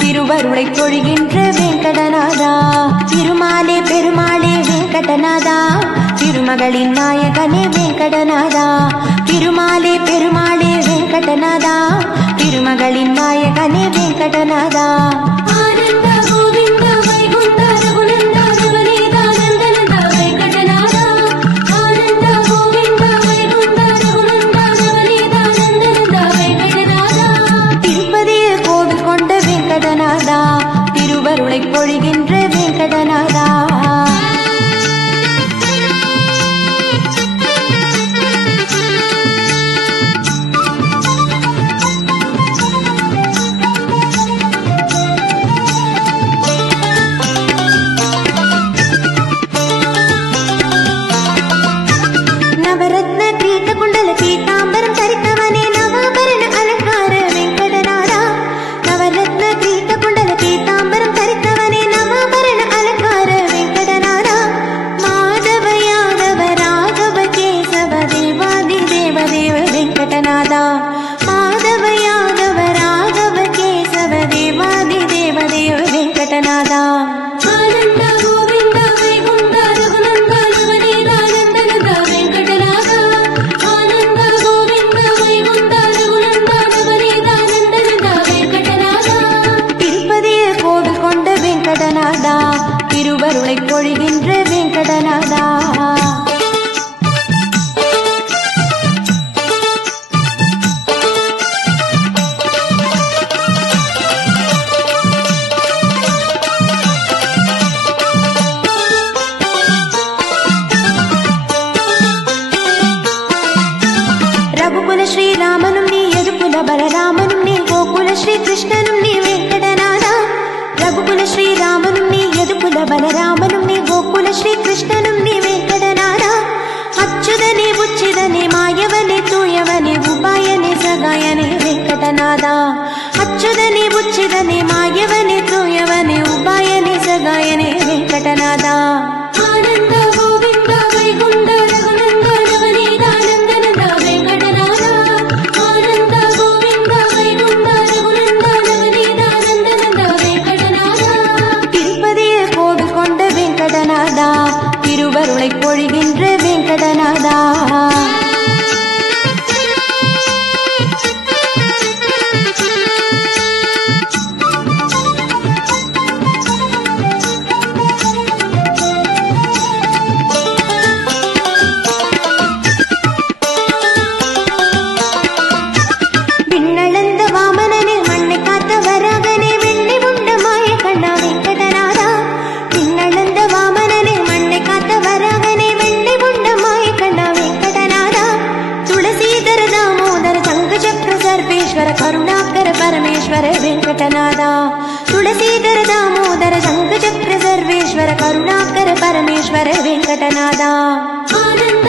திருவருளை பொழிகின்ற வெங்கடநாதா, திருமாலே பெருமாளே வெங்கடநாதா, திருமகளின் நாயகனே வெங்கடநாதா, திருமாலே பெருமாளே வெங்கடநாதா, திருமகளின் நாயகனே வெங்கடநாதா. திருவருளை பொழிகின்ற வெங்கடநாதா. நவரத்ன கிரீட குண்டல பீதாம்பரம் தரித்தவனே நவாபரண அலங்கார வெங்கடநாதா, நவரத்ன கிரீட குண்டல பீதாம்பரம் தரித்தவனே நவாபரண அலங்கார வெங்கடநாதா, மாதவ யாதவ ராகவ கேசவ தேவாதி தேவதேவ வெங்கடநாதா, மாதவ யாதவ ராகவ கேசவ தேவாதி தேவதேவ வெங்கடநாதா. திருவருளை பொழிகின்ற வெங்கடநாதா. ரகுகுல ஸ்ரீராமனும் நீ, யதுகுல பலராமனும் நீ, கோகுல ஸ்ரீ கிருஷ்ணனும் நீ வெங்கடநாதா, ரகுகுல ஸ்ரீராமனும் நீ, யதுகுல பலராமனும் நீ, கோகுல ஸ்ரீ கிருஷ்ணனும் நீ வெங்கடநாதா, அச்சுதனே உச்சிதனே மாயவனே தூயவனே உபாயனே சகாயனே வெங்கடநாதா, அச்சுதனே உச்சிதனே மாயவனே தூயவனே உபாயனே சகாயனே வெங்கடநாதா. ஆனந்த கோவிந்த வைகுண்ட ரகுநந்த நவநீதானந்தனந்த வெங்கடநாதா, ஆனந்த கோவிந்த வைகுண்ட ரகுநந்த நவநீதானந்தனந்த வெங்கடநாதா. திருப்பதியை கோடு கொண்ட வெங்கடநாதா, திருவருளை பொழிகின்ற வெங்கடநாதா. விண்ணளந்த வாமனனே மண்ணை காத்த வராகனே வெண்ணி உண்ட மாய கண்ணா வெங்கடநாதா, விண்ணளந்த வாமனனே மண்ணை காத்த வராகனே வெண்ணி உண்ட மாய கண்ணா வெங்கடநாதா, துளசீதர தாமோதர சங்க சக்கர சர்வேஸ்வர கருணாகர பரமேஸ்வர வெங்கடநாதா, துளசீதர தாமோதர சங்க சக்கர சர்வேஸ்வர கருணாகர பரமேஸ்வர வெங்கடநாதா. ஆனந்த